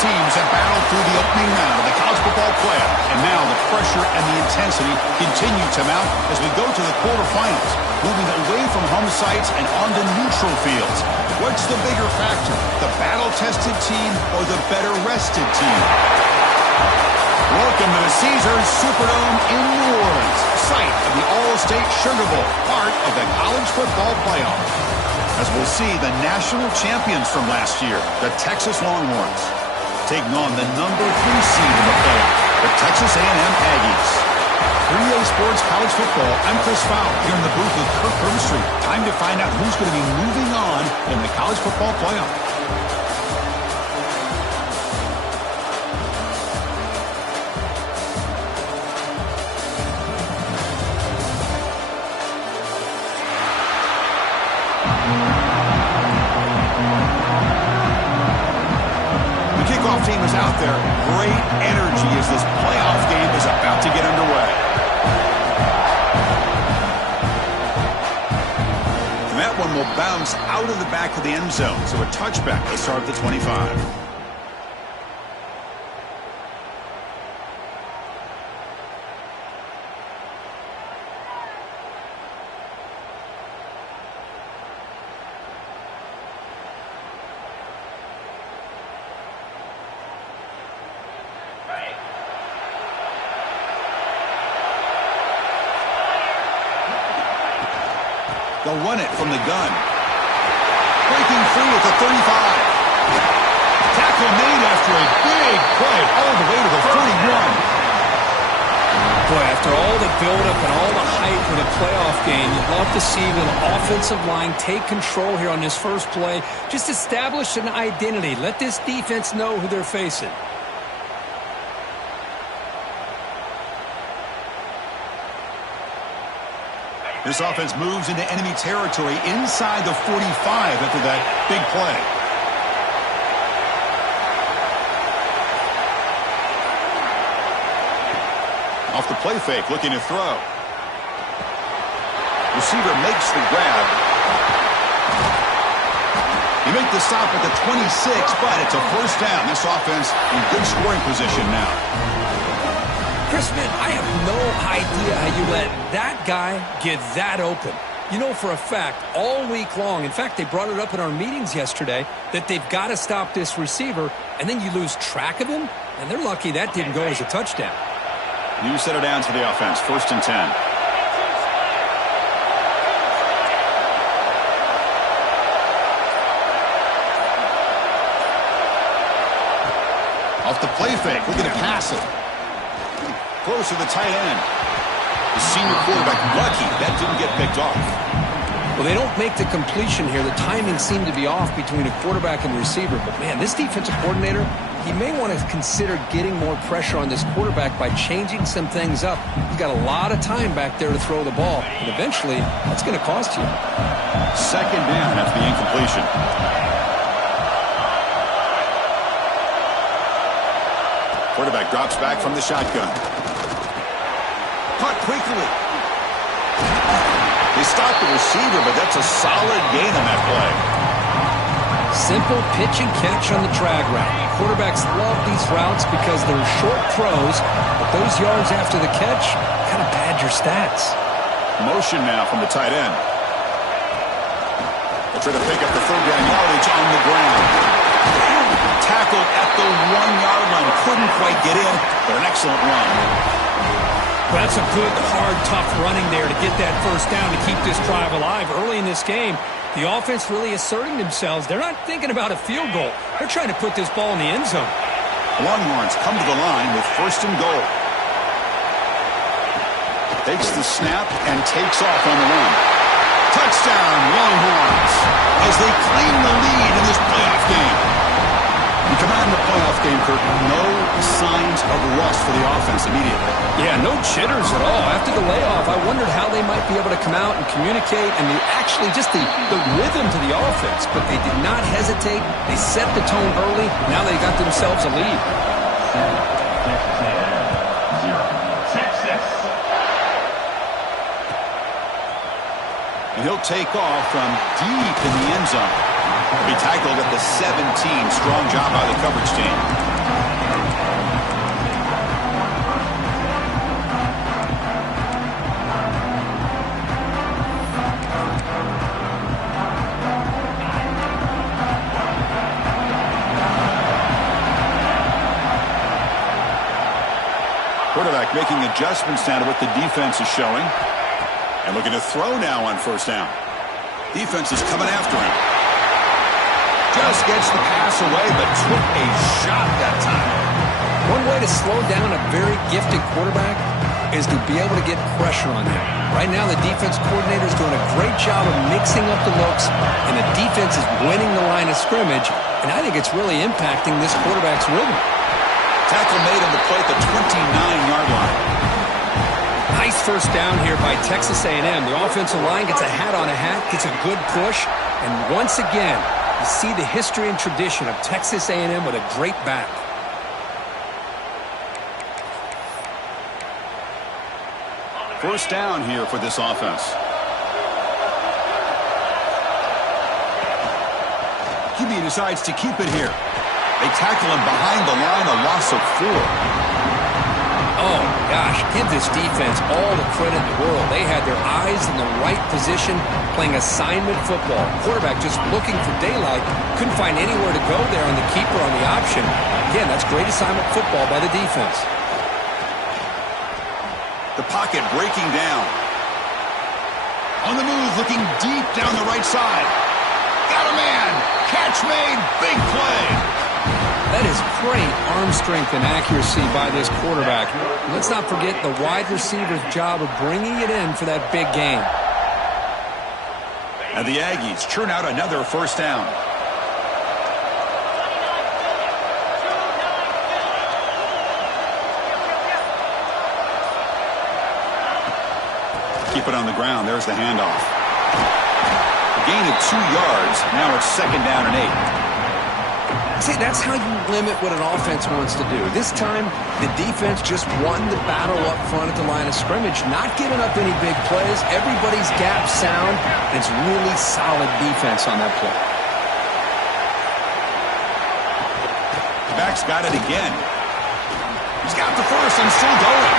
teams have battled through the opening round of the college football playoff, and now the pressure and the intensity continue to mount as we go to the quarterfinals, moving away from home sites and onto neutral fields. What's the bigger factor, the battle-tested team or the better-rested team? Welcome to the Caesars Superdome in New Orleans, site of the All-State Sugar Bowl, part of the college football playoff. As we'll see the national champions from last year, the Texas Longhorns, taking on the number 3 seed in the playoff, the Texas A&M Aggies. 3A Sports College Football, I'm Chris Fowler, here in the booth with Kirk Herbstreit. Time to find out who's going to be moving on in the college football playoff. Team is out there. Great energy as this playoff game is about to get underway. And that one will bounce out of the back of the end zone, so a touchback to start the 25. They'll run it from the gun. Breaking free at the 35. Tackle made after a big play all the way to the 41. Boy, after all the buildup and all the hype for the playoff game, you'd love to see the offensive line take control here on this first play. Just establish an identity. Let this defense know who they're facing. This offense moves into enemy territory inside the 45 after that big play. Off the play fake, looking to throw. Receiver makes the grab. He made the stop at the 26, but it's a first down. This offense in good scoring position now. Chris, man, I have no idea how you let that guy get that open. You know for a fact, all week long, in fact, they brought it up in our meetings yesterday, that they've got to stop this receiver, and then you lose track of him, and they're lucky that didn't go as a touchdown. New set of downs for the offense, 1st and 10. Off the play fake, looking to pass it. Close to the tight end. The senior quarterback lucky that didn't get picked off. Well, they don't make the completion here. The timing seemed to be off between a quarterback and receiver. But, man, this defensive coordinator, he may want to consider getting more pressure on this quarterback by changing some things up. He's got a lot of time back there to throw the ball. And eventually, that's going to cost you. 2nd down after the incompletion. Quarterback drops back from the shotgun. Caught quickly. They stopped the receiver, but that's a solid gain on that play. Simple pitch and catch on the drag route. Quarterbacks love these routes because they're short throws, but those yards after the catch kind of pad your stats. Motion now from the tight end. They'll try to pick up the 3rd down yardage on the ground. Tackled at the 1-yard line. Couldn't quite get in, but an excellent run. Well, that's a good, hard, tough running there to get that first down to keep this drive alive. Early in this game, the offense really asserting themselves. They're not thinking about a field goal. They're trying to put this ball in the end zone. Longhorns come to the line with 1st and goal. Takes the snap and takes off on the run. Touchdown, Longhorns, as they claim the lead in this playoff game. You come out in the playoff game, Kirk, no signs of rust for the offense immediately. Yeah, no jitters at all. After the layoff, I wondered how they might be able to come out and communicate and actually just the rhythm to the offense. But they did not hesitate. They set the tone early. Now they got themselves a lead. And he'll take off from deep in the end zone. He'll be tackled at the 17. Strong job by the coverage team. Quarterback making adjustments now to what the defense is showing. And looking to throw now on first down. Defense is coming after him. Just gets the pass away, but took a shot that time. One way to slow down a very gifted quarterback is to be able to get pressure on him. Right now, the defense coordinator is doing a great job of mixing up the looks, and the defense is winning the line of scrimmage, and I think it's really impacting this quarterback's rhythm. Tackle made on the play at the 29-yard line. Nice first down here by Texas A&M. The offensive line gets a hat on a hat, gets a good push, and once again, you see the history and tradition of Texas A&M with a great back. First down here for this offense. QB decides to keep it here. They tackle him behind the line, a loss of 4. Oh, gosh, give this defense all the credit in the world. They had their eyes in the right position, playing assignment football. Quarterback just looking for daylight, couldn't find anywhere to go there on the keeper on the option. Again, that's great assignment football by the defense. The pocket breaking down. On the move, looking deep down the right side. Got a man. Catch made. Big play. That is great arm strength and accuracy by this quarterback. Let's not forget the wide receiver's job of bringing it in for that big gain. And the Aggies churn out another first down. Keep it on the ground. There's the handoff. A gain of 2 yards. Now it's second down and 8. See, that's how you limit what an offense wants to do. This time, the defense just won the battle up front at the line of scrimmage, not giving up any big plays. Everybody's gap sound, and it's really solid defense on that play. The back's got it again. He's got the first and still going.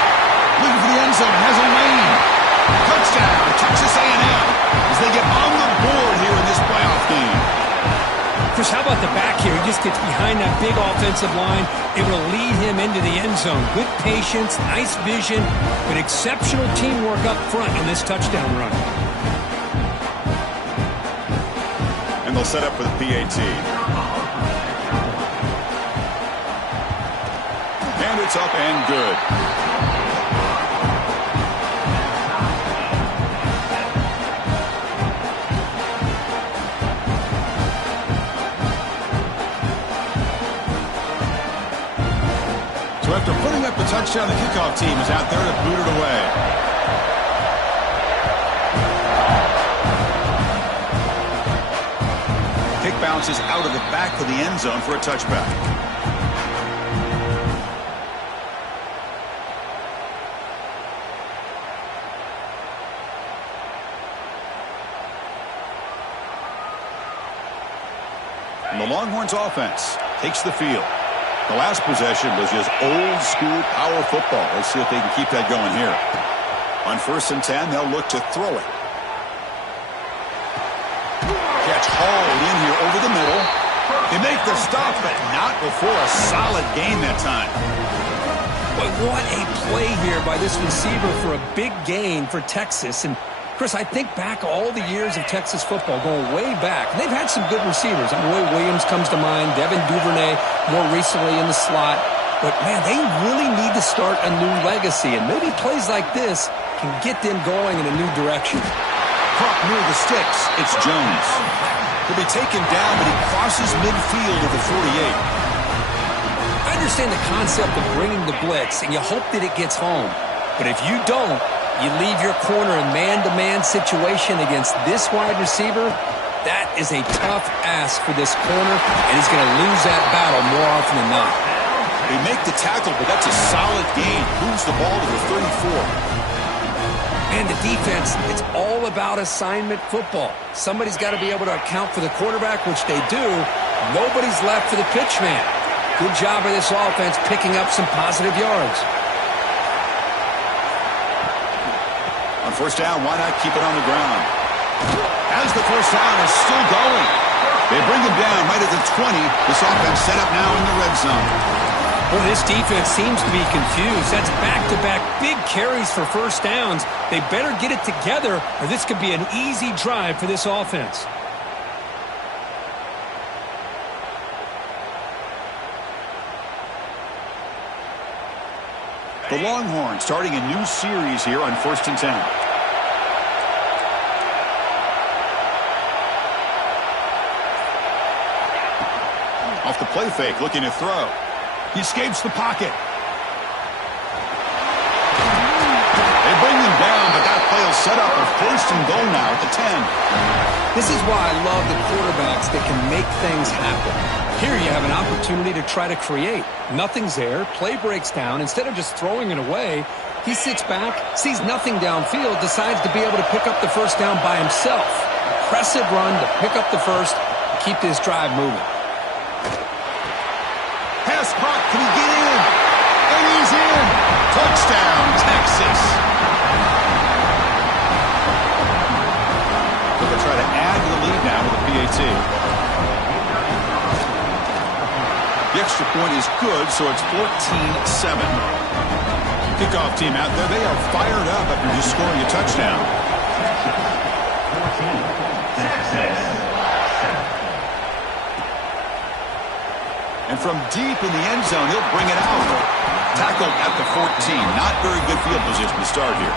Looking for the end zone. Has a lane. Touchdown, Texas A&M, as they get on the board here in this playoff game. Chris, how about the back here? He just gets behind that big offensive line, able to lead him into the end zone. Good patience, nice vision, but exceptional teamwork up front on this touchdown run. And they'll set up for the PAT. And it's up and good. So after putting up the touchdown, the kickoff team is out there to boot it away. Kick bounces out of the back of the end zone for a touchback. And the Longhorns offense takes the field. The last possession was just old-school power football. Let's see if they can keep that going here. On 1st and 10, they'll look to throw it. Catch hauled in here over the middle. They make the stop, but not before a solid gain that time. But what a play here by this receiver for a big gain for Texas. And Chris, I think back all the years of Texas football, going way back. And they've had some good receivers. Roy Williams comes to mind, Devin Duvernay more recently in the slot. But, man, they really need to start a new legacy. And maybe plays like this can get them going in a new direction. Caught near the sticks. It's Jones. He'll be taken down, but he crosses midfield at the 48. I understand the concept of bringing the blitz, and you hope that it gets home. But if you don't, you leave your corner in man-to-man situation against this wide receiver, that is a tough ask for this corner, and he's going to lose that battle more often than not. They make the tackle, but that's a solid gain. Moves the ball to the 34. And the defense, it's all about assignment football. Somebody's got to be able to account for the quarterback, which they do. Nobody's left for the pitch man. Good job of this offense picking up some positive yards. On 1st down, why not keep it on the ground? As the first down is still going. They bring him down right at the 20. This offense set up now in the red zone. Well, this defense seems to be confused. That's back-to-back big carries for first downs. They better get it together, or this could be an easy drive for this offense. The Longhorns starting a new series here on 1st and 10. Off the play fake, looking to throw. He escapes the pocket. They bring him down, but that play will set up a 1st and goal now at the 10. This is why I love the quarterbacks that can make things happen. Here you have an opportunity to try to create. Nothing's there. Play breaks down. Instead of just throwing it away, he sits back, sees nothing downfield, decides to be able to pick up the first down by himself. Impressive run to pick up the first, keep this drive moving. Pass caught. Can he get in? And he's in. Touchdown, Texas. So they'll try to add to the lead now with a PAT. The extra point is good, so it's 14-7. Kickoff team out there. They are fired up after just scoring a touchdown. And from deep in the end zone, he'll bring it out. Tackled at the 14. Not very good field position to start here.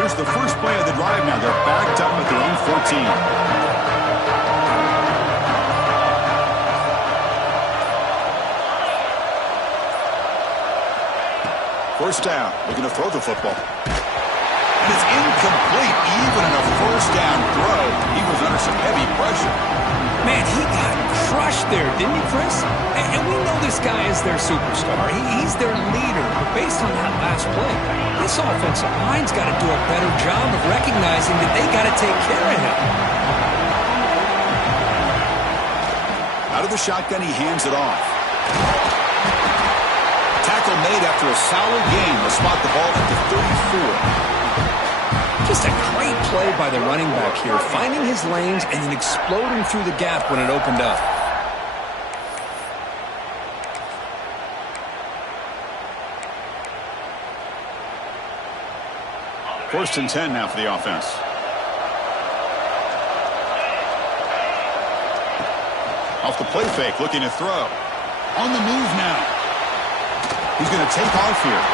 Here's the first play of the drive now. They're backed up at their own 14. First down, looking to throw the football. And it's incomplete, even in a first down throw. He was under some heavy pressure. Man, he got crushed there, didn't he, Chris? And we know this guy is their superstar. He's their leader. But based on that last play, this offensive line's got to do a better job of recognizing that they got to take care of him. Out of the shotgun, he hands it off. Tackle made after a solid gain to spot the ball at the 34. Just a great play by the running back here, finding his lanes and then exploding through the gap when it opened up. First and 10 now for the offense. Off the play fake, looking to throw. On the move now. He's going to take off here.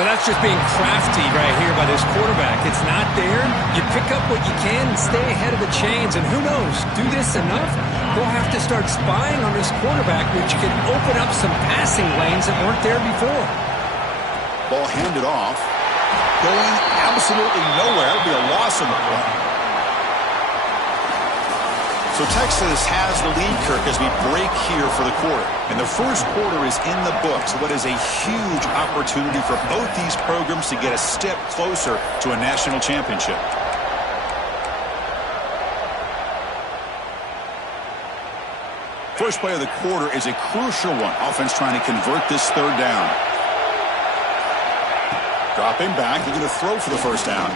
Well, that's just being crafty right here by this quarterback. It's not there. You pick up what you can and stay ahead of the chains. And who knows, do this enough, they'll have to start spying on this quarterback, which could open up some passing lanes that weren't there before. Ball handed off. Going absolutely nowhere. It'll be a loss in the play. So Texas has the lead, Kirk, as we break here for the quarter. And the first quarter is in the books. What is a huge opportunity for both these programs to get a step closer to a national championship. First play of the quarter is a crucial one. Offense trying to convert this third down. Dropping back, looking to throw for the first down.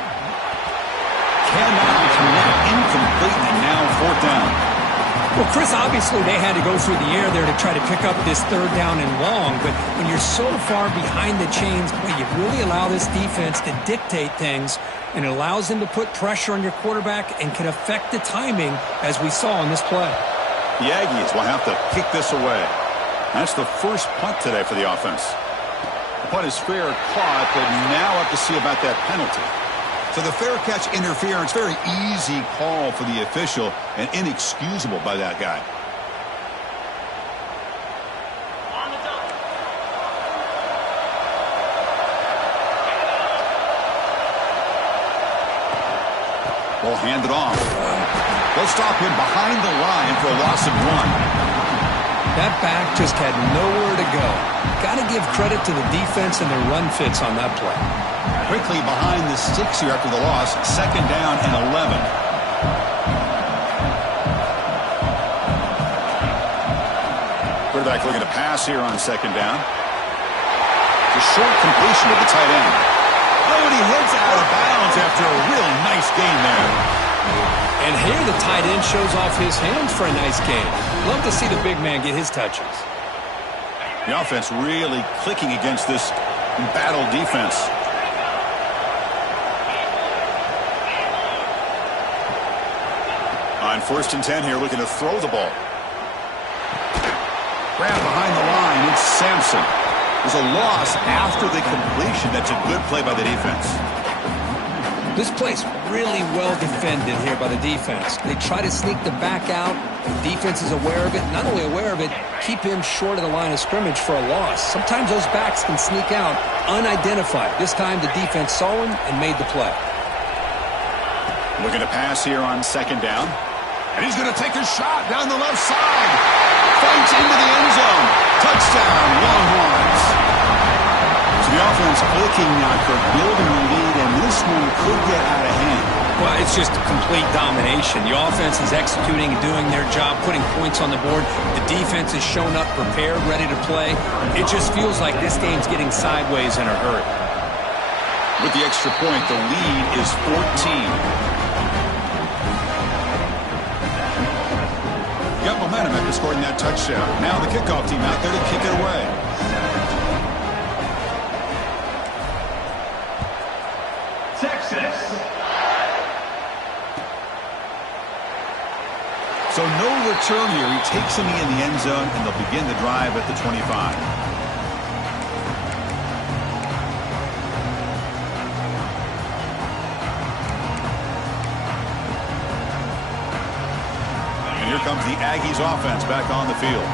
Cannot connect, incomplete, and now fourth down. Well, Chris, obviously they had to go through the air there to try to pick up this third down and long, but when you're so far behind the chains, boy, you really allow this defense to dictate things, and it allows them to put pressure on your quarterback and can affect the timing, as we saw in this play. The Aggies will have to kick this away. That's the first punt today for the offense. The punt is fair, caught, but now have to see about that penalty. So the fair catch interference, very easy call for the official and inexcusable by that guy. Ball handed off. They'll stop him behind the line for a loss of 1. That back just had nowhere to go. Got to give credit to the defense and their run fits on that play. Quickly behind the sticks here after the loss. Second down and 11. Quarterback looking to pass here on second down. A short completion to the tight end. Oh, and he heads out of bounds after a real nice gain there. And here the tight end shows off his hands for a nice gain. Love to see the big man get his touches. The offense really clicking against this embattled defense. On 1st and 10 here, looking to throw the ball. Grab behind the line, it's Sampson. There's a loss after the completion. That's a good play by the defense. This play's really well defended here by the defense. They try to sneak the back out. The defense is aware of it. Not only aware of it, keep him short of the line of scrimmage for a loss. Sometimes those backs can sneak out unidentified. This time the defense saw him and made the play. Looking to pass here on second down. And he's going to take a shot down the left side. Fights into the end zone. Touchdown, Longhorns. So the offense clicking now for building the lead, and this one could get out of hand. Well, it's just complete domination. The offense is executing and doing their job, putting points on the board. The defense has shown up, prepared, ready to play. It just feels like this game's getting sideways in a hurry. With the extra point, the lead is 14. Got momentum after scoring that touchdown. Now the kickoff team out there to kick it away. Texas. So no return here. He takes him in the end zone, and they'll begin the drive at the 25. Here comes the Aggies offense back on the field.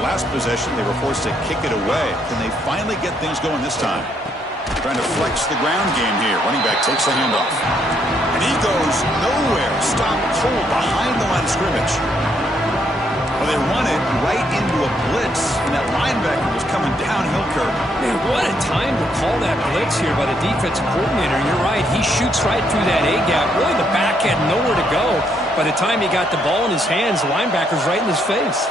Last possession, they were forced to kick it away. Can they finally get things going this time? Trying to flex the ground game here. Running back takes the handoff. And he goes nowhere. Stopped cold behind the line of scrimmage. Well, they run it right into a blitz, and that linebacker was coming downhill curve. Man, what a time to call that blitz here by the defensive coordinator. You're right. He shoots right through that A-gap. Really, the back had nowhere to go. By the time he got the ball in his hands, the linebacker's right in his face.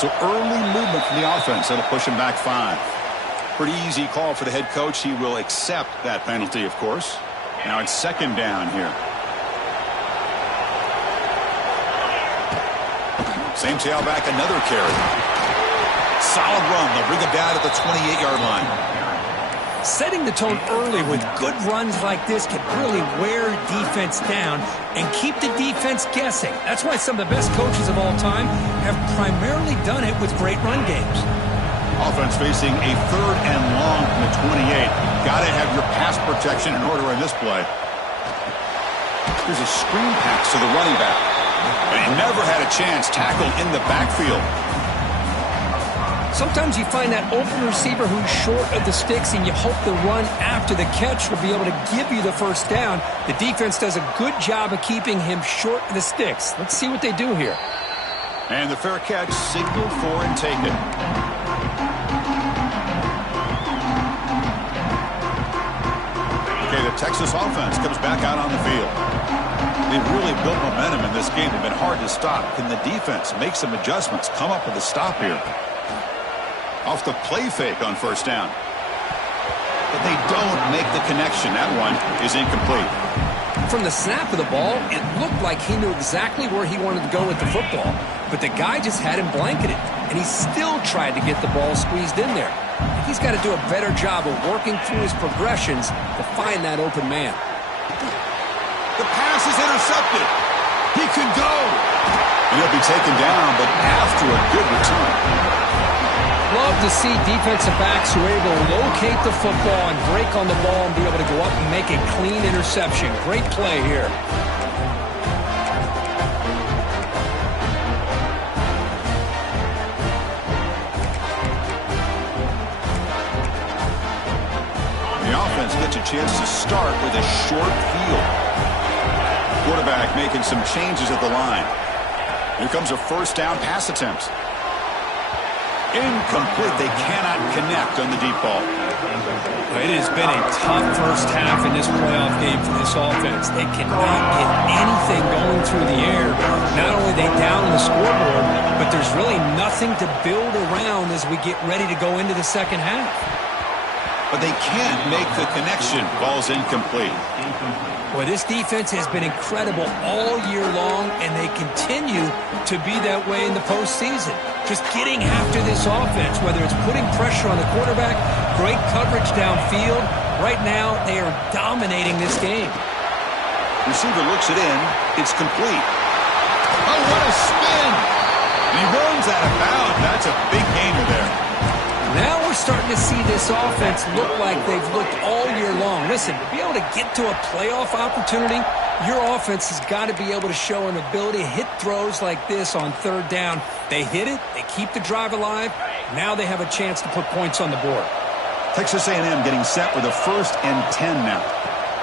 So early movement from the offense. That'll push him back 5. Pretty easy call for the head coach. He will accept that penalty, of course. Now it's second down here. Same tailback, another carry. Solid run. They'll bring it down at the 28-yard line. Setting the tone early with good runs like this can really wear defense down and keep the defense guessing. That's why some of the best coaches of all time have primarily done it with great run games. Offense facing a 3rd and long from the 28. Got to have your pass protection in order in this play. Here's a screen pass to the running back. And he never had a chance tackled in the backfield. Sometimes you find that open receiver who's short of the sticks, and you hope the run after the catch will be able to give you the first down. The defense does a good job of keeping him short of the sticks. Let's see what they do here. And the fair catch signaled for and taken. Okay, the Texas offense comes back out on the field. They've really built momentum in this game. They've been hard to stop. Can the defense make some adjustments, come up with a stop here? Off the play fake on first down. But they don't make the connection. That one is incomplete. From the snap of the ball, it looked like he knew exactly where he wanted to go with the football. But the guy just had him blanketed, and he still tried to get the ball squeezed in there. He's got to do a better job of working through his progressions to find that open man. The pass is intercepted. He could go. And he'll be taken down, but after a good return. Love to see defensive backs who are able to locate the football and break on the ball and be able to go up and make a clean interception. Great play here. The offense gets a chance to start with a short field. Quarterback making some changes at the line. Here comes a first down pass attempt. Incomplete. They cannot connect on the deep ball. It has been a tough first half in this playoff game for this offense. They cannot get anything going through the air. Not only are they down on the scoreboard, but there's really nothing to build around as we get ready to go into the second half. But they can't make the connection. Ball's incomplete. Well, this defense has been incredible all year long, and they continue to be that way in the postseason. Just getting after this offense, whether it's putting pressure on the quarterback, great coverage downfield. Right now, they are dominating this game. Receiver looks it in. It's complete. Oh, what a spin! And he runs out of bounds. That's a big gainer there. Now we're starting to see this offense look like they've looked all year long. Listen, to be able to get to a playoff opportunity, your offense has got to be able to show an ability to hit throws like this on third down. They hit it, they keep the drive alive. Now they have a chance to put points on the board. Texas A&M getting set with a 1st and 10 now.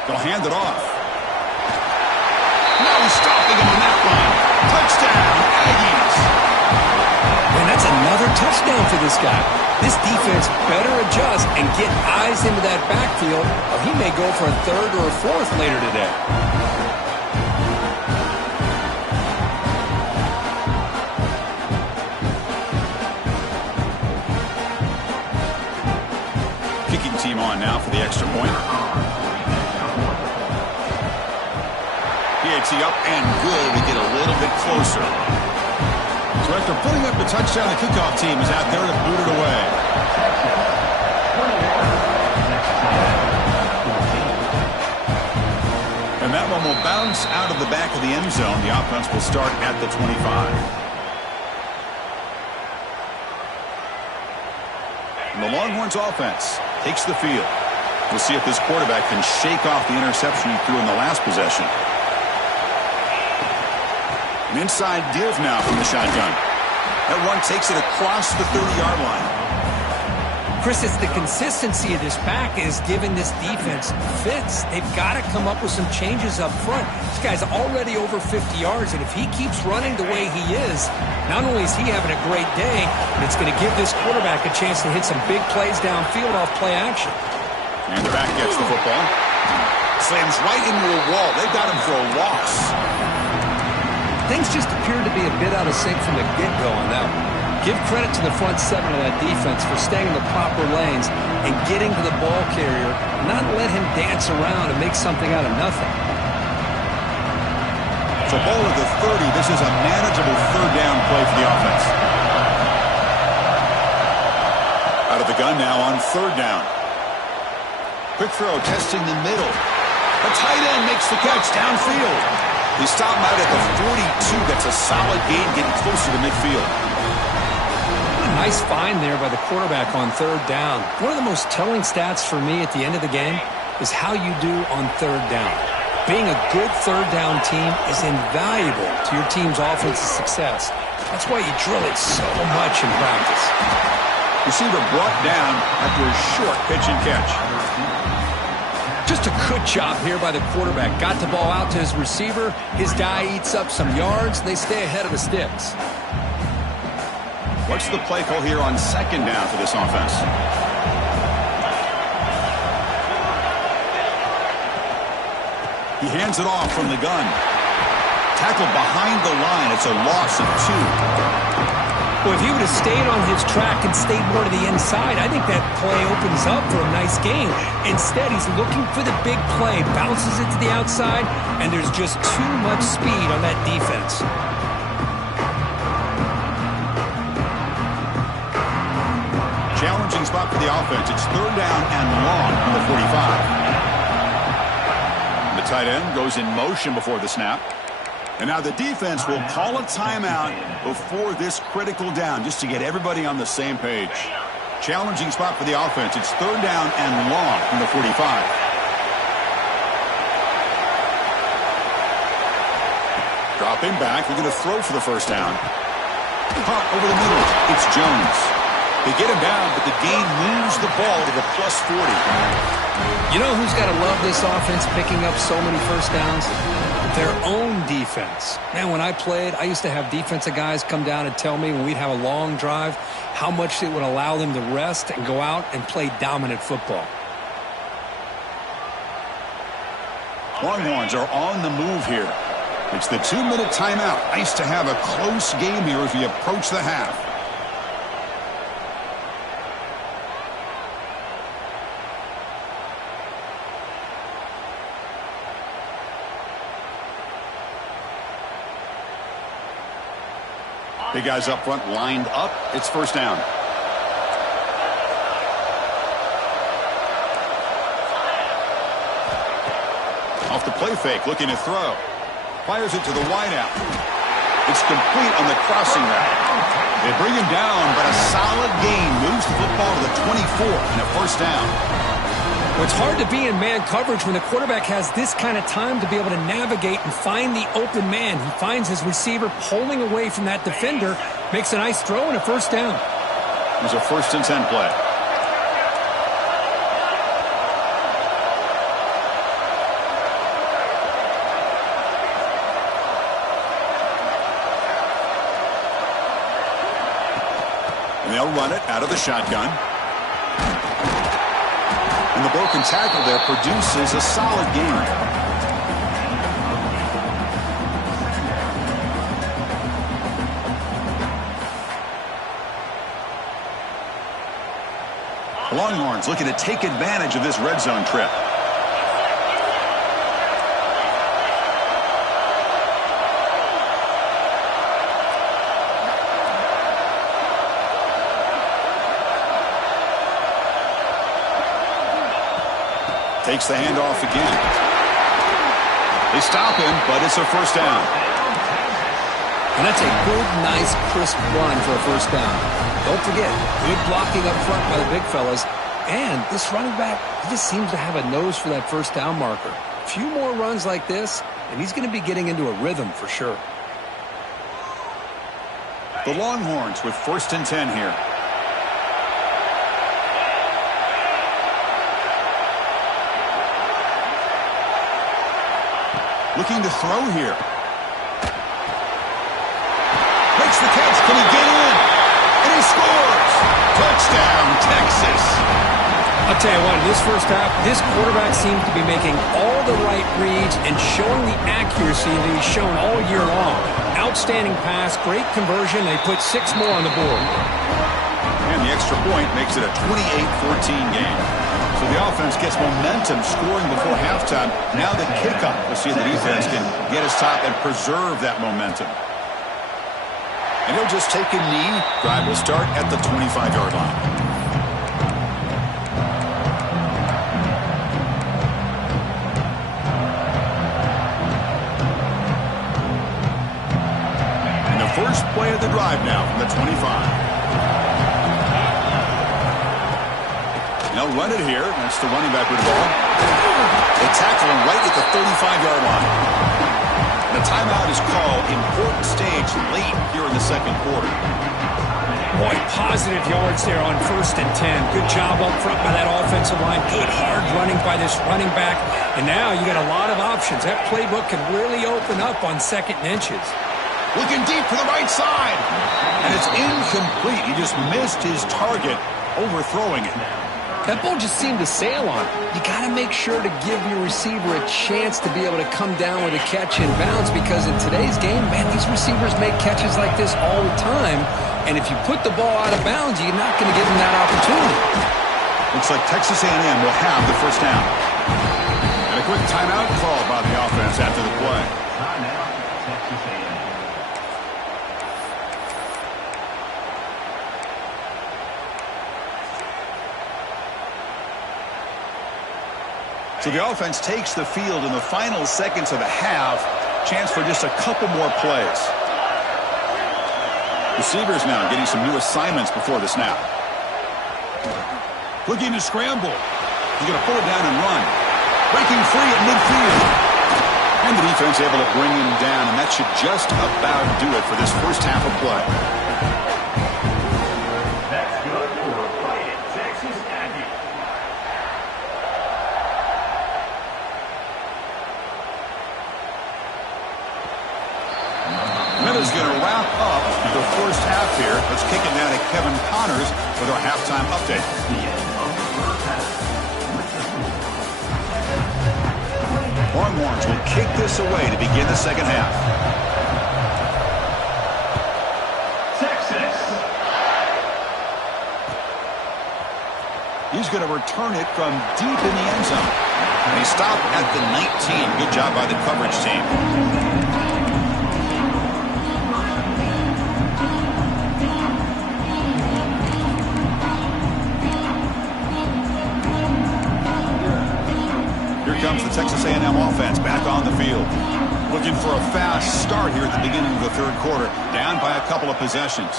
They'll hand it off. Now he's stopping him on that line. Touchdown, Aggies. And that's another touchdown for this guy. This defense better adjust and get eyes into that backfield, or he may go for a 3rd or a 4th later today. Kicking team on now for the extra point. PAT up and good. We get a little bit closer. So after putting up the touchdown, the kickoff team is out there to boot it away. And that one will bounce out of the back of the end zone. The offense will start at the 25. And the Longhorns offense takes the field. We'll see if this quarterback can shake off the interception he threw in the last possession. An inside give now from the shotgun. That one takes it across the 30-yard line. Chris, it's the consistency of this back is giving this defense fits. They've got to come up with some changes up front. This guy's already over 50 yards, and if he keeps running the way he is, not only is he having a great day, but it's going to give this quarterback a chance to hit some big plays downfield off play action. And the back gets the football. Slams right into a wall. They've got him for a loss. Things just appeared to be a bit out of sync from the get-go on that one. Give credit to the front 7 of that defense for staying in the proper lanes and getting to the ball carrier, not let him dance around and make something out of nothing. So ball at the 30. This is a manageable 3rd down play for the offense. Out of the gun now on 3rd down. Quick throw, testing the middle. The tight end makes the catch downfield. He stopped out at the 42. That's a solid gain, getting closer to midfield. A nice find there by the quarterback on 3rd down. One of the most telling stats for me at the end of the game is how you do on 3rd down. Being a good 3rd down team is invaluable to your team's offensive success. That's why you drill it so much in practice. Receiver brought down after a short pitch and catch. Just a good job here by the quarterback. Got the ball out to his receiver. His guy eats up some yards. They stay ahead of the sticks. What's the play call here on 2nd down for this offense? He hands it off from the gun. Tackled behind the line. It's a loss of 2. Well, if he would have stayed on his track and stayed more to the inside, I think that play opens up for a nice game. Instead, he's looking for the big play, bounces it to the outside, and there's just too much speed on that defense. Challenging spot for the offense. It's 3rd down and long on the 45. The tight end goes in motion before the snap. And now the defense will call a timeout before this critical down, just to get everybody on the same page. Challenging spot for the offense. It's 3rd down and long from the 45. Dropping back. They're going to throw for the 1st down. Pump over the middle. It's Jones. They get him down, but the gain moves the ball to the +40. You know who's got to love this offense picking up so many 1st downs? Their own defense. Man, when I played, I used to have defensive guys come down and tell me when we'd have a long drive how much it would allow them to rest and go out and play dominant football. Longhorns are on the move here. It's the 2-minute timeout. Nice to have a close game here as we approach the half. Big guys up front lined up. It's first down. Off the play fake, looking to throw. Fires it to the wideout. It's complete on the crossing route. They bring him down, but a solid gain moves the football to the 24 and a first down. Well, it's hard to be in man coverage when the quarterback has this kind of time to be able to navigate and find the open man. He finds his receiver pulling away from that defender, makes a nice throw and a first down. There's a 1st and 10 play. And they'll run it out of the shotgun. And the broken tackle there produces a solid gain. Longhorns looking to take advantage of this red zone trip. Takes the handoff again. They stop him, but it's a first down. And that's a good, nice, crisp run for a first down. Don't forget, good blocking up front by the big fellas. And this running back, he just seems to have a nose for that first down marker. A few more runs like this, and he's going to be getting into a rhythm for sure. The Longhorns with 1st and 10 here. Looking to throw here. Makes the catch. Can he get in? And he scores. Touchdown, Texas. I'll tell you what, in this first half, this quarterback seems to be making all the right reads and showing the accuracy that he's shown all year long. Outstanding pass, great conversion. They put 6 more on the board. And the extra point makes it a 28-14 game. So the offense gets momentum scoring before halftime. Now the kickoff. We'll see if the defense can get his top and preserve that momentum. And he'll just take a knee. Drive will start at the 25-yard line. And the first play of the drive now from the 25. They'll run it here. That's the running back with the ball. They tackle him right at the 35-yard line. The timeout is called. Important stage late here in the second quarter. Boy, positive yards there on 1st and 10. Good job up front by that offensive line. Good hard running by this running back. And now you got a lot of options. That playbook can really open up on 2nd and inches. Looking deep to the right side. And it's incomplete. He just missed his target, overthrowing it. That ball just seemed to sail on. You got to make sure to give your receiver a chance to be able to come down with a catch in bounds, because in today's game, man, these receivers make catches like this all the time. And if you put the ball out of bounds, you're not going to give them that opportunity. Looks like Texas A&M will have the first down. And a quick timeout called by the offense after the play. Timeout, Texas A&M. So the offense takes the field in the final seconds of the half. Chance for just a couple more plays. Receivers now getting some new assignments before the snap. Looking to scramble. He's going to pull it down and run. Breaking free at midfield. And the defense able to bring him down, and that should just about do it for this first half of play. That's good for a fight at Texas Aggie. Is going to wrap up the first half here. Let's kick it now to Kevin Connors with our halftime update. Longhorns will kick this away to begin the second half. Texas. He's going to return it from deep in the end zone. And he stopped at the 19. Good job by the coverage team. Here comes the Texas A&M offense back on the field. Looking for a fast start here at the beginning of the third quarter. Down by a couple of possessions.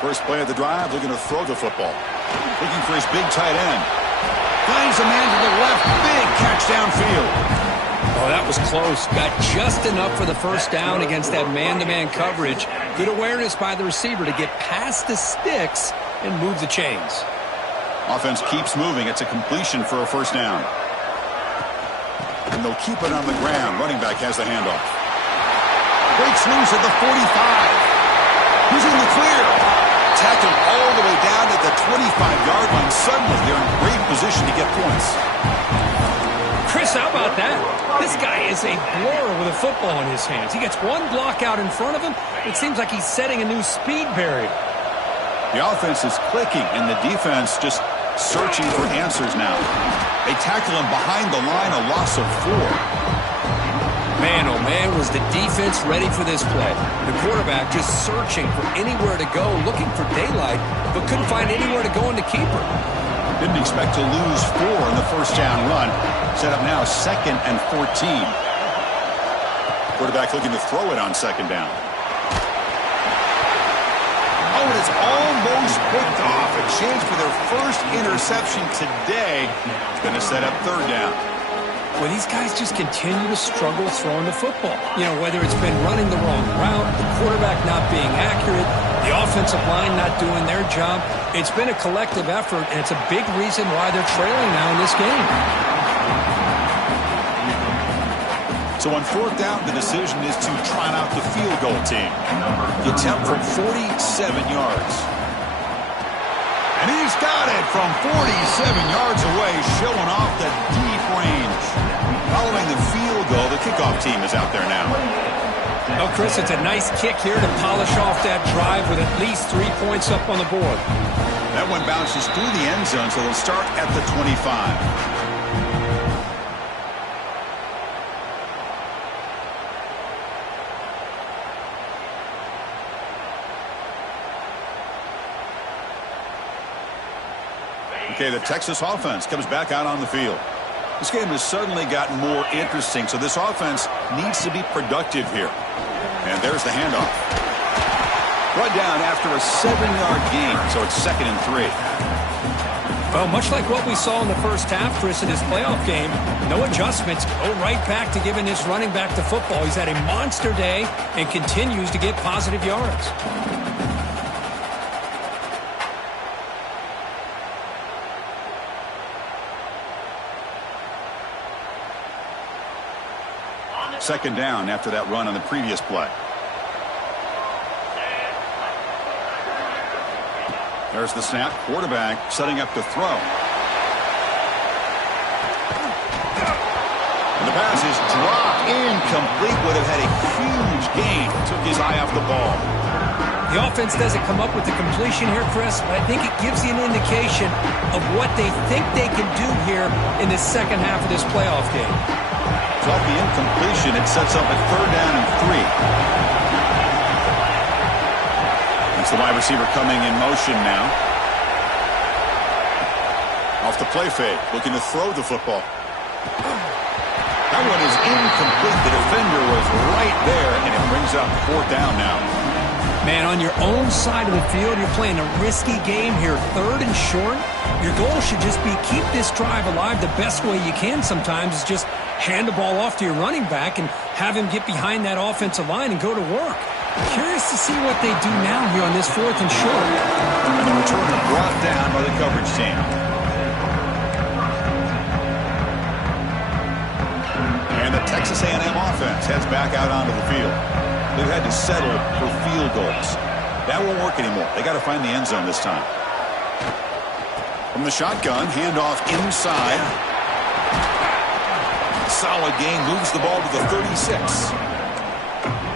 First play of the drive, looking to throw the football. Looking for his big tight end. Finds a man to the left. Big catch downfield. Oh, that was close. Got just enough for the first down against that man-to-man coverage. Good awareness by the receiver to get past the sticks and move the chains. Offense keeps moving. It's a completion for a first down. And they'll keep it on the ground. Running back has the handoff. Breaks loose at the 45. He's in the clear. Tackled all the way down at the 25-yard line. Suddenly, they're in great position to get points. Chris, how about that? This guy is a blur with a football in his hands. He gets one block out in front of him. It seems like he's setting a new speed barrier. The offense is clicking, and the defense just searching for answers now. They tackle him behind the line, a loss of 4. Man, oh man, was the defense ready for this play. The quarterback just searching for anywhere to go, looking for daylight, but couldn't find anywhere to go in the keeper. Didn't expect to lose 4 in the first down run. Set up now 2nd and 14. Quarterback looking to throw it on second down. Oh, and it's almost picked off. A chance for their first interception today. It's going to set up third down. Well, these guys just continue to struggle throwing the football. You know, whether it's been running the wrong route, the quarterback not being accurate, the offensive line not doing their job. It's been a collective effort, and it's a big reason why they're trailing now in this game. So on fourth down, the decision is to trot out the field goal team. The attempt from 47 yards. And he's got it from 47 yards away, showing off the deep range. Following the field goal, the kickoff team is out there now. Well, Chris, it's a nice kick here to polish off that drive with at least 3 points up on the board. That one bounces through the end zone, so they'll start at the 25. Okay, the Texas offense comes back out on the field. This game has suddenly gotten more interesting, so this offense needs to be productive here. And there's the handoff. Brought down after a 7-yard gain, so it's 2nd and 3. Well, much like what we saw in the first half, Chris, in his playoff game, no adjustments. Go right back to giving this running back the football. He's had a monster day and continues to get positive yards. Second down after that run on the previous play. There's the snap. Quarterback setting up to throw. And the pass is dropped. Incomplete. Would have had a huge gain. Took his eye off the ball. The offense doesn't come up with the completion here, Chris, but I think it gives you an indication of what they think they can do here in the second half of this playoff game. Off the incompletion, it sets up a 3rd down and 3. That's the wide receiver coming in motion now. Off the play fake, looking to throw the football. That one is incomplete. The defender was right there, and it brings up 4th down now. Man, on your own side of the field, you're playing a risky game here. 3rd and short. Your goal should just be keep this drive alive the best way you can sometimes is just hand the ball off to your running back and have him get behind that offensive line and go to work. Curious to see what they do now here on this 4th and short. And the returner brought down by the coverage team. And the Texas A&M offense heads back out onto the field. They've had to settle for field goals. That won't work anymore. They got to find the end zone this time. From the shotgun, handoff inside. solid gain, moves the ball to the 36.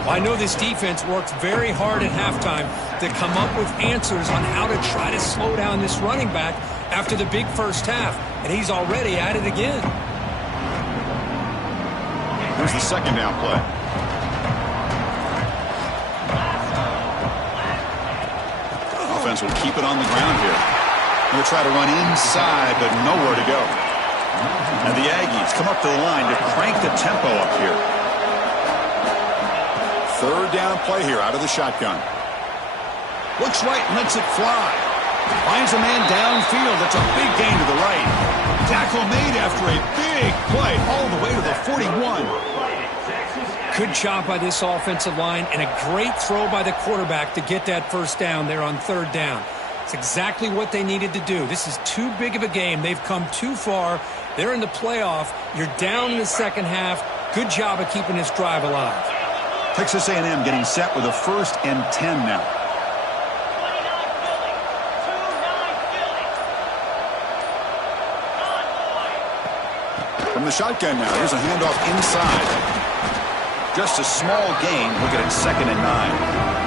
Well, I know this defense worked very hard at halftime to come up with answers on how to try to slow down this running back after the big first half, and he's already at it again. Here's the second down play. Offense will keep it on the ground here. They'll try to run inside, but nowhere to go. And the Aggies come up to the line to crank the tempo up here. Third down play here out of the shotgun. Looks right and lets it fly. Finds a man downfield. That's a big gain to the right. Tackle made after a big play all the way to the 41. Good job by this offensive line and a great throw by the quarterback to get that first down there on third down. It's exactly what they needed to do. This is too big of a game. They've come too far. They're in the playoff. You're down in the second half. Good job of keeping this drive alive. Texas A&M getting set with a 1st and 10 now. From the shotgun now, here's a handoff inside. Just a small gain. We'll get it 2nd and 9.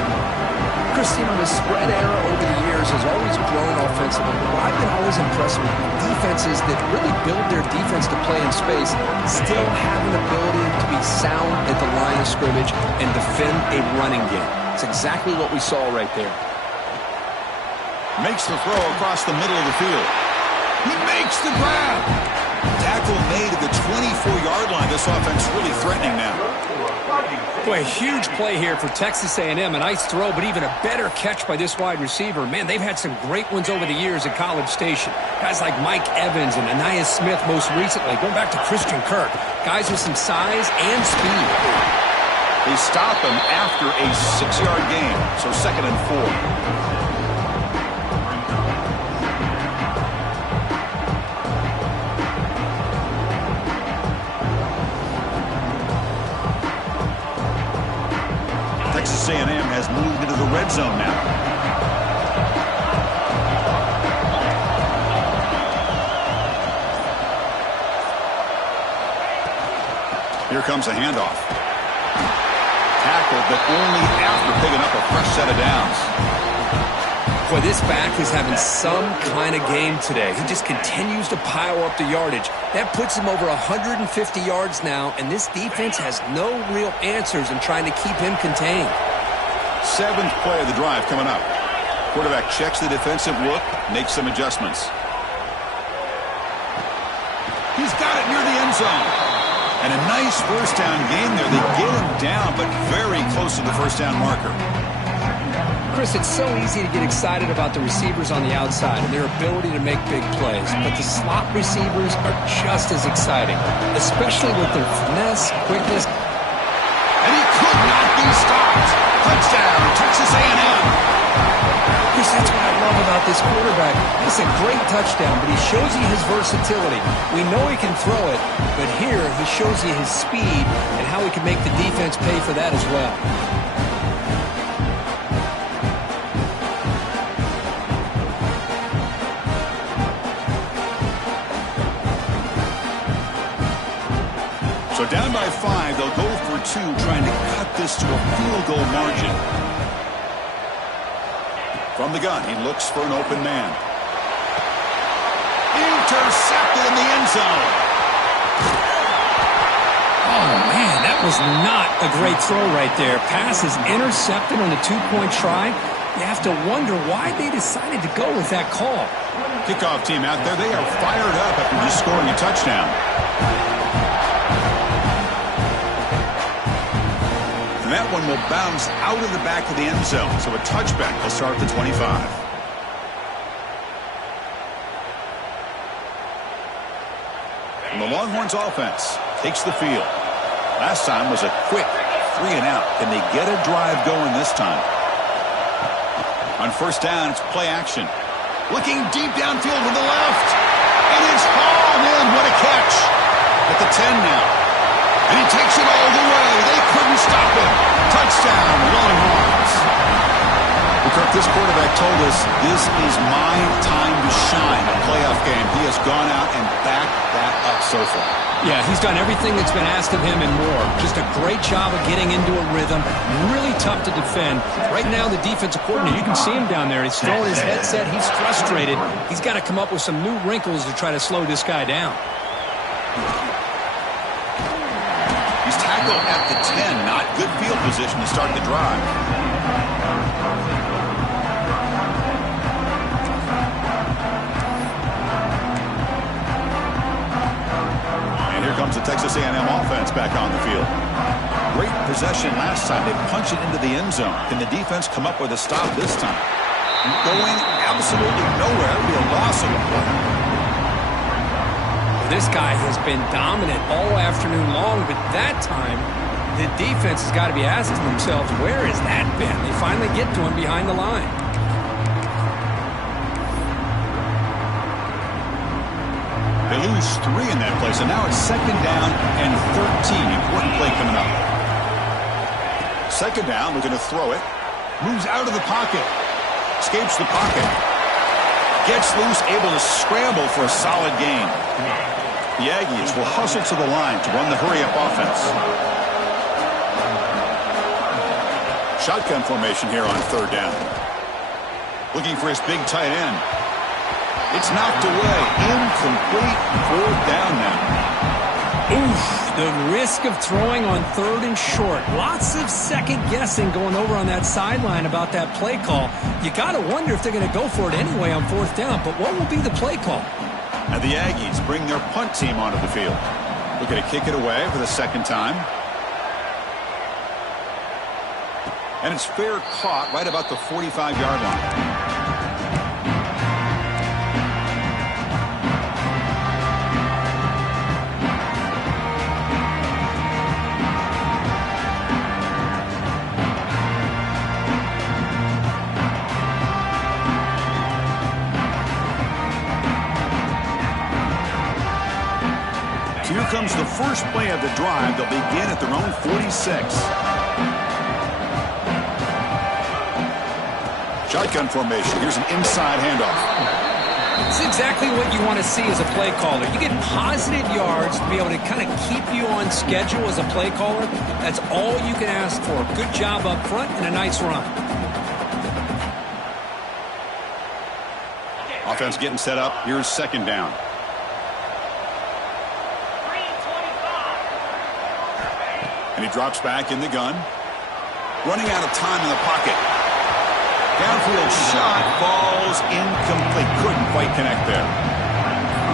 Christine, the spread era over the years has always grown offensively. But I've been always impressed with defenses that really build their defense to play in space, still have an ability to be sound at the line of scrimmage and defend a running game. It's exactly what we saw right there. Makes the throw across the middle of the field. He makes the grab. Tackle made at the 24-yard line. This offense really threatening now. Boy, a huge play here for Texas A&M. A nice throw, but even a better catch by this wide receiver. Man, they've had some great ones over the years at College Station. Guys like Mike Evans and Anais Smith most recently, going back to Christian Kirk. Guys with some size and speed. They stop him after a 6-yard gain, so 2nd and 4. Texas A&M has moved into the red zone now. Here comes a handoff. Tackled, but only after picking up a fresh set of downs. Boy, this back is having some kind of game today. He just continues to pile up the yardage. That puts him over 150 yards now, and this defense has no real answers in trying to keep him contained. 7th play of the drive coming up. Quarterback checks the defensive look, makes some adjustments. He's got it near the end zone. And a nice first down gain there. They get him down, but very close to the first down marker. Chris, it's so easy to get excited about the receivers on the outside and their ability to make big plays, but the slot receivers are just as exciting, especially with their finesse, quickness. And he could not be stopped. Touchdown, Texas A&M. Chris, that's what I love about this quarterback. It's a great touchdown, but he shows you his versatility. We know he can throw it, but here he shows you his speed and how he can make the defense pay for that as well. So down by 5, they'll go for 2, trying to cut this to a field goal margin. From the gun, he looks for an open man. Intercepted in the end zone. Oh, man, that was not a great throw right there. Pass is intercepted on the 2-point try. You have to wonder why they decided to go with that call. Kickoff team out there, they are fired up after just scoring a touchdown. And that one will bounce out of the back of the end zone. So a touchback will start at the 25. And the Longhorns offense takes the field. Last time was a quick 3 and out. Can they get a drive going this time? On first down, it's play action. Looking deep downfield with the left. And it's hauled in. What a catch. At the 10 now. And he takes it all the way. They couldn't stop him. Touchdown, Longhorns. Well, Kirk, this quarterback told us this is my time to shine. A playoff game. He has gone out and backed that up so far. Yeah, he's done everything that's been asked of him and more. Just a great job of getting into a rhythm. Really tough to defend. Right now, the defensive coordinator, you can see him down there. He's throwing his headset. He's frustrated. He's got to come up with some new wrinkles to try to slow this guy down. He's tackled at the 10. Not good field position to start the drive. Comes the Texas A&M offense back on the field. Great possession last time. They punch it into the end zone. Can the defense come up with a stop this time? Going absolutely nowhere. It'll be a loss of a play. This guy has been dominant all afternoon long, but that time the defense has got to be asking themselves, where has that been? They finally get to him behind the line. They lose 3 in that play, so now it's 2nd down and 13. Important play coming up. 2nd down, looking to throw it. Moves out of the pocket. Escapes the pocket. Gets loose, able to scramble for a solid gain. The Aggies will hustle to the line to run the hurry-up offense. Shotgun formation here on 3rd down. Looking for his big tight end. It's knocked away. Incomplete. 4th down now. Oof, the risk of throwing on 3rd and short. Lots of second guessing going over on that sideline about that play call. You got to wonder if they're going to go for it anyway on 4th down, but what will be the play call? And the Aggies bring their punt team onto the field. Looking to kick it away for the 2nd time. And it's fair caught right about the 45-yard line. Here comes the first play of the drive. They'll begin at their own 46. Shotgun formation. Here's an inside handoff. It's exactly what you want to see as a play caller. You get positive yards to be able to kind of keep you on schedule as a play caller. That's all you can ask for. Good job up front and a nice run. Offense getting set up. Here's 2nd down. And he drops back in the gun. Running out of time in the pocket. Downfield shot falls incomplete. Couldn't quite connect there.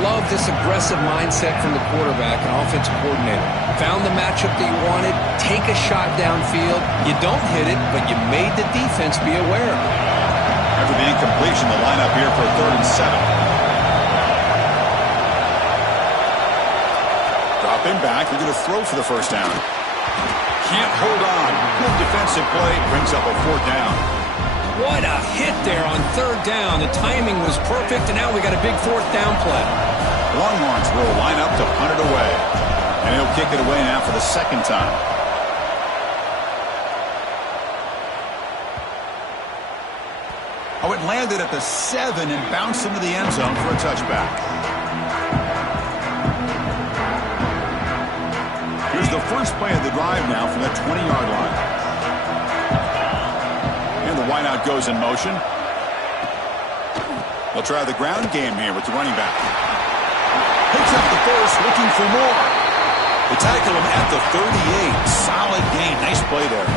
Love this aggressive mindset from the quarterback and offensive coordinator. Found the matchup that you wanted. Take a shot downfield. You don't hit it, but you made the defense be aware of it. After the incompletion, the lineup here for 3rd and 7. Dropping back. They're going to throw for the 1st down. Can't hold on. Good defensive play. Brings up a 4th down. What a hit there on 3rd down. The timing was perfect, and now we got a big 4th down play. Longhorns will line up to punt it away. And he'll kick it away now for the 2nd time. Oh, it landed at the 7 and bounced into the end zone for a touchback. Here's the first play of the drive now from the 20-yard line. And the wideout goes in motion. They'll try the ground game here with the running back. Picks up the first, looking for more. They tackle him at the 38. Solid gain. Nice play there.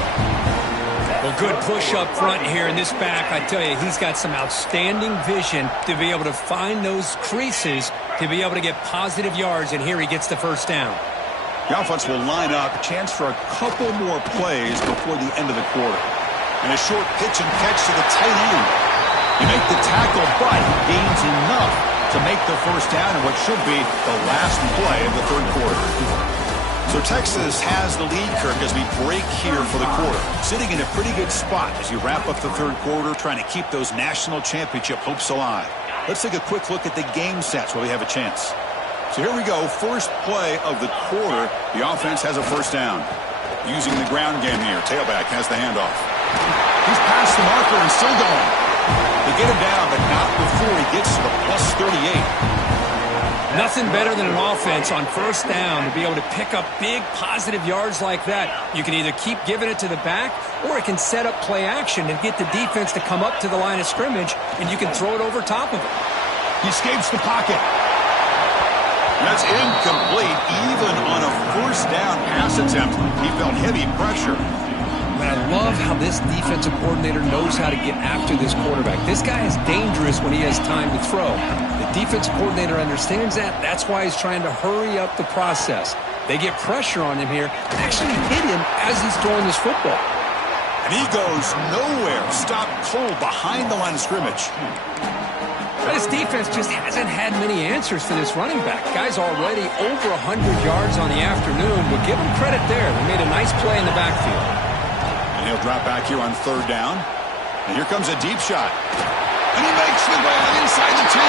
Well, good push up front here in this back. I tell you, he's got some outstanding vision to be able to find those creases to be able to get positive yards, and here he gets the 1st down. The offense will line up. Chance for a couple more plays before the end of the quarter. And a short pitch and catch to the tight end. You make the tackle, but he gains enough to make the 1st down in what should be the last play of the 3rd quarter. So Texas has the lead, Kirk, as we break here for the quarter. Sitting in a pretty good spot as you wrap up the 3rd quarter, trying to keep those national championship hopes alive. Let's take a quick look at the game stats while we have a chance. So here we go. First play of the quarter. The offense has a 1st down. Using the ground game here. Tailback has the handoff. He's past the marker and still going. They get him down, but not before he gets to the +38. Nothing better than an offense on first down to be able to pick up big positive yards like that. You can either keep giving it to the back, or it can set up play action and get the defense to come up to the line of scrimmage, and you can throw it over top of it. He escapes the pocket. That's incomplete. Even on a first down pass attempt, he felt heavy pressure. But I love how this defensive coordinator knows how to get after this quarterback. This guy is dangerous when he has time to throw. The defensive coordinator understands that. That's why he's trying to hurry up the process. They get pressure on him here, actually hit him as he's throwing this football. And he goes nowhere. Stop cold behind the line of scrimmage. This defense just hasn't had many answers for this running back. Guy's already over 100 yards on the afternoon. We'll give him credit there. They made a nice play in the backfield. And he'll drop back here on third down. And here comes a deep shot. And he makes the run inside the 10.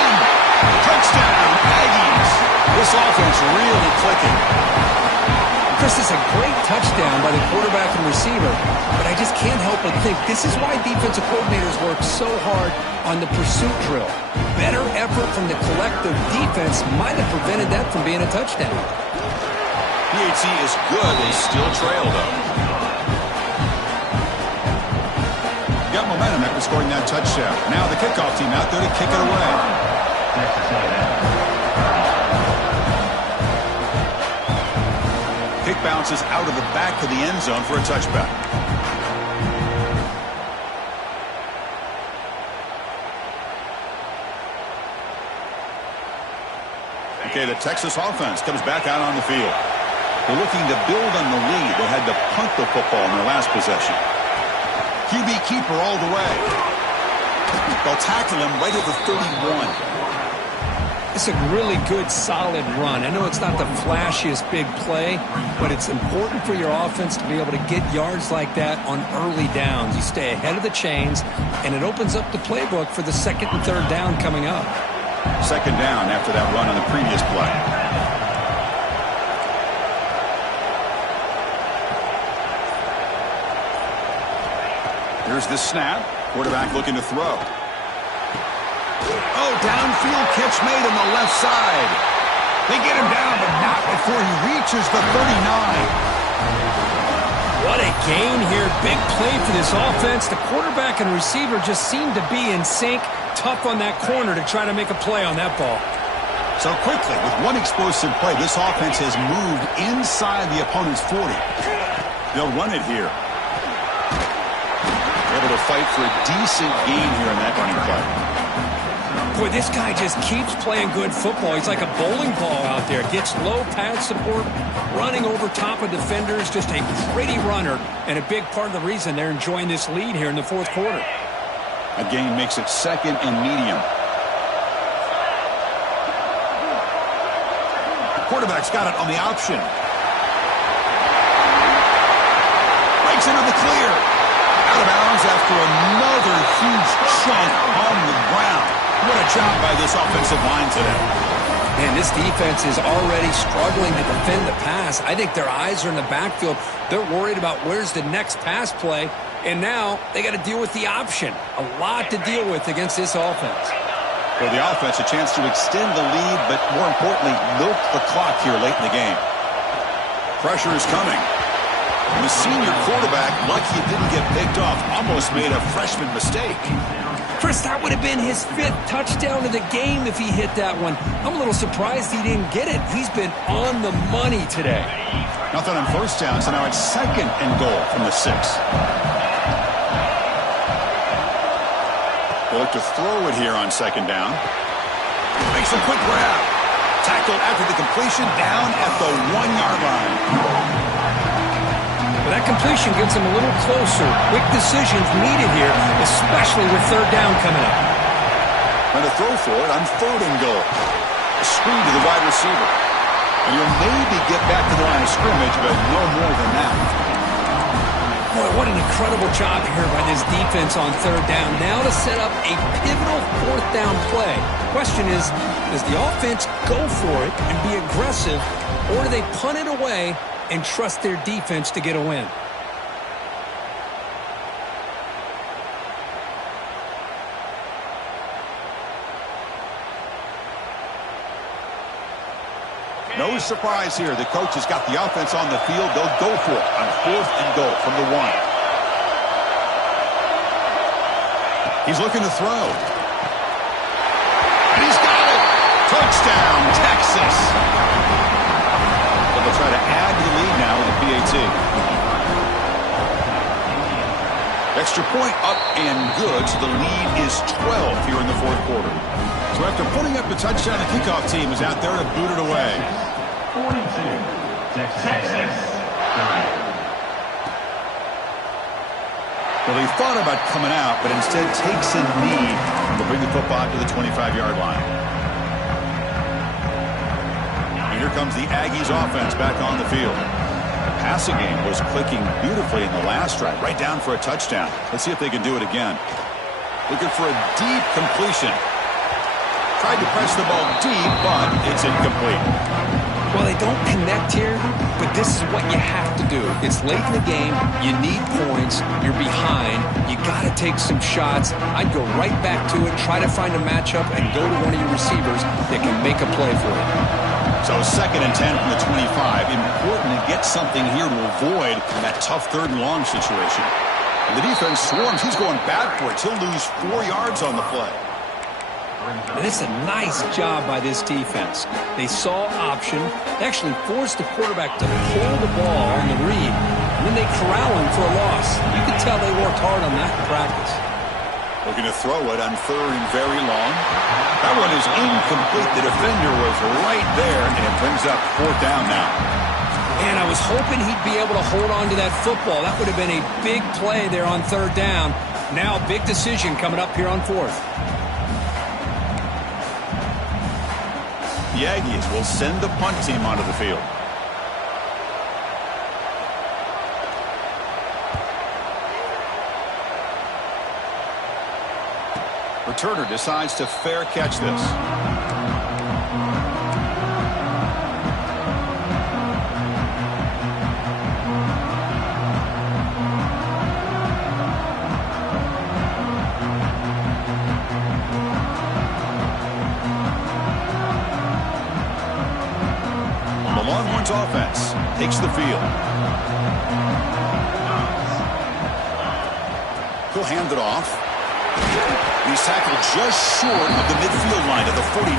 Touchdown, Aggies. This offense really clicking. Chris, it's a great touchdown by the quarterback and receiver, but I just can't help but think this is why defensive coordinators work so hard on the pursuit drill. Better effort from the collective defense might have prevented that from being a touchdown. PHC is good. They still trail, though. Got momentum after scoring that touchdown. Now the kickoff team out there to kick it away. Kick bounces out of the back of the end zone for a touchback. Okay, the Texas offense comes back out on the field. They're looking to build on the lead. They had to punt the football in their last possession. QB keeper all the way. They'll tackle him right at the 31. It's a really good, solid run. I know it's not the flashiest big play, but it's important for your offense to be able to get yards like that on early downs. You stay ahead of the chains, and it opens up the playbook for the second and third down coming up. Second down after that run on the previous play. Here's the snap. Quarterback looking to throw. Oh, downfield catch made on the left side. They get him down, but not before he reaches the 39. What a gain here. Big play for this offense. The quarterback and receiver just seem to be in sync. Tough on that corner to try to make a play on that ball. So quickly, with one explosive play, this offense has moved inside the opponent's 40. They'll run it here. Able to fight for a decent gain here in that running play. Boy, this guy just keeps playing good football. He's like a bowling ball out there. Gets low pad support, running over top of defenders. Just a pretty runner, and a big part of the reason they're enjoying this lead here in the fourth quarter. A gain makes it second and medium. The quarterback's got it on the option. Breaks into the clear. Out of bounds after another huge chunk on the ground. What a job by this offensive line today. Man, this defense is already struggling to defend the pass. I think their eyes are in the backfield. They're worried about where's the next pass play, and now they got to deal with the option. A lot to deal with against this offense. For the offense, a chance to extend the lead, but more importantly, milk the clock here late in the game. Pressure is coming. And the senior quarterback, lucky it didn't get picked off, almost made a freshman mistake. Chris, that would have been his 5th touchdown of the game if he hit that one. I'm a little surprised he didn't get it. He's been on the money today. Nothing on first down, so now it's second and goal from the 6. They'll look to throw it here on second down. Makes a quick grab. Tackled after the completion down at the 1-yard line. But that completion gets him a little closer. Quick decisions needed here, especially with third down coming up. And a throw for it on third and goal. A screen to the wide receiver. And you'll maybe get back to the line of scrimmage, but no more than that. Boy, what an incredible job here by this defense on third down. Now to set up a pivotal fourth down play. Question is, does the offense go for it and be aggressive, or do they punt it away and trust their defense to get a win? No surprise here. The coach has got the offense on the field. They'll go for it on 4th and goal from the 1. He's looking to throw. And he's got it. Touchdown, Texas. But they'll try to add to the lead now with a PAT. Extra point up and good, so the lead is 12 here in the 4th quarter. So after putting up the touchdown, the kickoff team is out there to boot it away. 42, Texas. Well, he thought about coming out, but instead takes a knee to bring the football to the 25-yard line. And here comes the Aggies offense back on the field. The passing game was clicking beautifully in the last drive, right down for a touchdown. Let's see if they can do it again. Looking for a deep completion. Tried to press the ball deep, but it's incomplete. Well, they don't connect here, but this is what you have to do. It's late in the game. You need points. You're behind. You got to take some shots. I'd go right back to it, try to find a matchup, and go to one of your receivers that can make a play for you. So 2nd and 10 from the 25. Important to get something here to avoid that tough 3rd and long situation. And the defense swarms. He's going backwards. He'll lose 4 yards on the play. And it's a nice job by this defense. They saw option. They actually forced the quarterback to pull the ball on the read. And then they corral him for a loss. You can tell they worked hard on that in practice. Looking to throw it on 3rd and very long. That one is incomplete. The defender was right there, and it brings up 4th down now. And I was hoping he'd be able to hold on to that football. That would have been a big play there on 3rd down. Now, big decision coming up here on 4th. The Aggies will send the punt team onto the field. Returner decides to fair catch this. The Longhorns offense takes the field. He'll hand it off. He's tackled just short of the midfield line at the 49.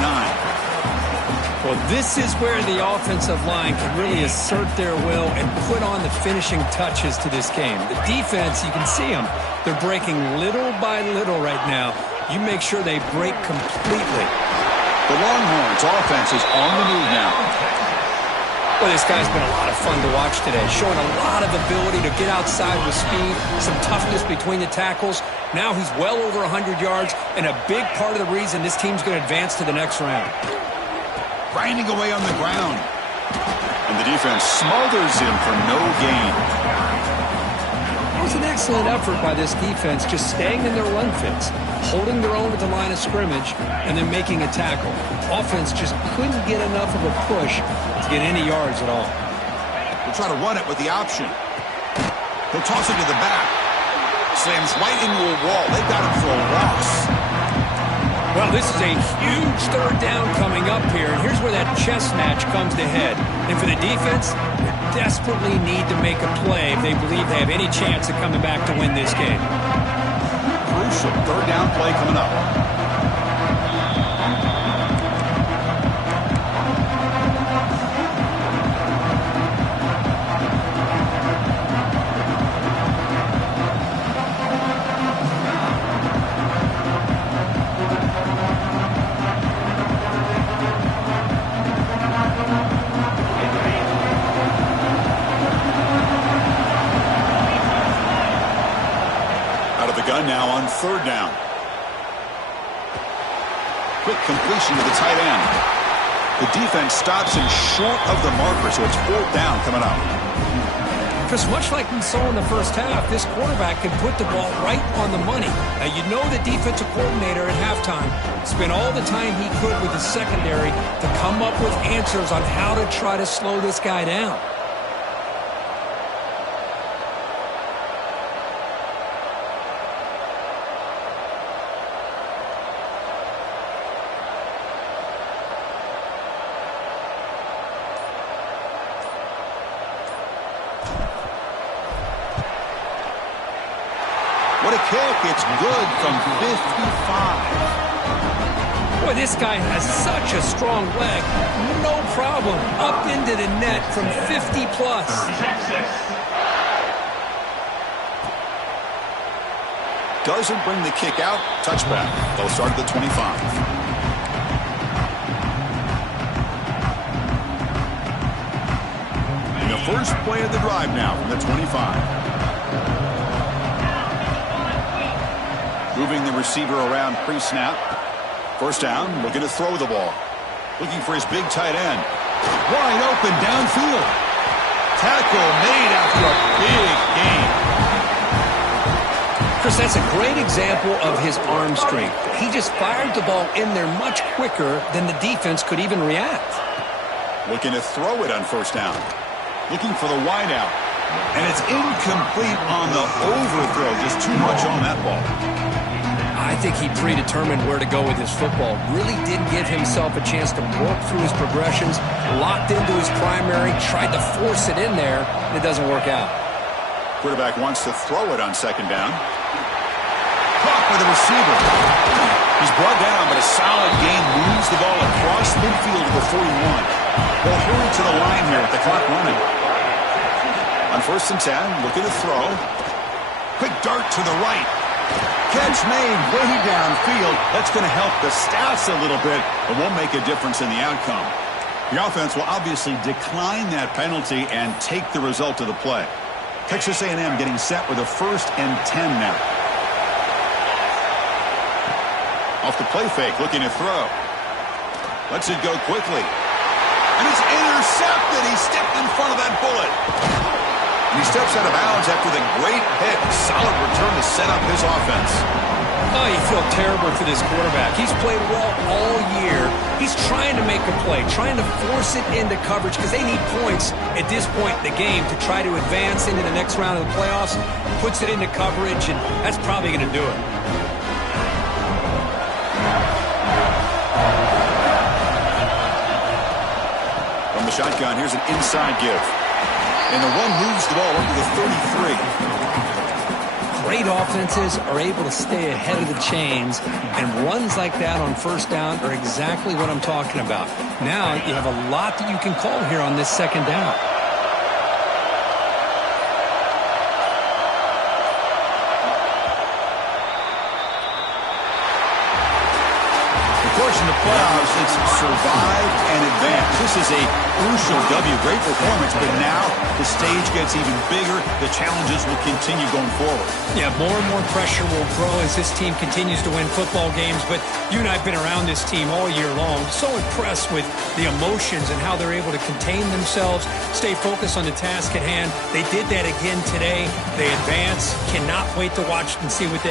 Well, this is where the offensive line can really assert their will and put on the finishing touches to this game. The defense, you can see them. They're breaking little by little right now. You make sure they break completely. The Longhorns offense is on the move now. Well, this guy's been a lot of fun to watch today, showing a lot of ability to get outside with speed, some toughness between the tackles. Now he's well over 100 yards, and a big part of the reason this team's going to advance to the next round. Grinding away on the ground. And the defense smothers him for no gain. It was an excellent effort by this defense, just staying in their run fits, holding their own at the line of scrimmage, and then making a tackle. Offense just couldn't get enough of a push to get any yards at all. We'll try to run it with the option. He'll toss it to the back. Slams right into a wall. They've got him for a loss. Well, this is a huge 3rd down coming up here, and here's where that chess match comes to head. And for the defense, they desperately need to make a play if they believe they have any chance of coming back to win this game. Crucial 3rd down play coming up. Now on 3rd down. Quick completion to the tight end. The defense stops him short of the marker, so it's 4th down coming up. Because much like we saw in the first half, this quarterback can put the ball right on the money. Now, you know the defensive coordinator at halftime spent all the time he could with the secondary to come up with answers on how to try to slow this guy down. What a kick. It's good from 55. Boy, this guy has such a strong leg. No problem. Up into the net from 50 plus. Doesn't bring the kick out. Touchback. They'll start at the 25. And the first play of the drive now from the 25. Moving the receiver around pre-snap. First down, looking to throw the ball. Looking for his big tight end. Wide open downfield. Tackle made after a big gain. Chris, that's a great example of his arm strength. He just fired the ball in there much quicker than the defense could even react. Looking to throw it on first down. Looking for the wide out. And it's incomplete on the overthrow. Just too much on that ball. I think he predetermined where to go with his football. Really did give himself a chance to work through his progressions, locked into his primary, tried to force it in there, and it doesn't work out. Quarterback wants to throw it on second down. Caught by the receiver. He's brought down, but a solid gain moves the ball across midfield to the 41. They'll hurry to the line here with the clock running. On first and 10, looking to throw. Quick dart to the right. Catch made way downfield. That's going to help the stats a little bit, but won't make a difference in the outcome. The offense will obviously decline that penalty and take the result of the play. Texas A&M getting set with a first and 10 now. Off the play fake, looking to throw. Lets it go quickly. And it's intercepted. He stepped in front of that bullet. And he steps out of bounds after the great hit. Solid return to set up his offense. Oh, you feel terrible for this quarterback. He's played well all year. He's trying to make a play, trying to force it into coverage because they need points at this point in the game to try to advance into the next round of the playoffs. Puts it into coverage, and that's probably going to do it. From the shotgun, here's an inside give. And the run moves the ball up to the 33. Great offenses are able to stay ahead of the chains, and runs like that on first down are exactly what I'm talking about. Now you have a lot that you can call here on this second down. In the playoffs, it's survive and advance. This is a crucial W. Great performance, but now the stage gets even bigger. The challenges will continue going forward. Yeah, more and more pressure will grow as this team continues to win football games, but you and I have been around this team all year long. So impressed with the emotions and how they're able to contain themselves, stay focused on the task at hand. They did that again today. They advance. Cannot wait to watch and see what they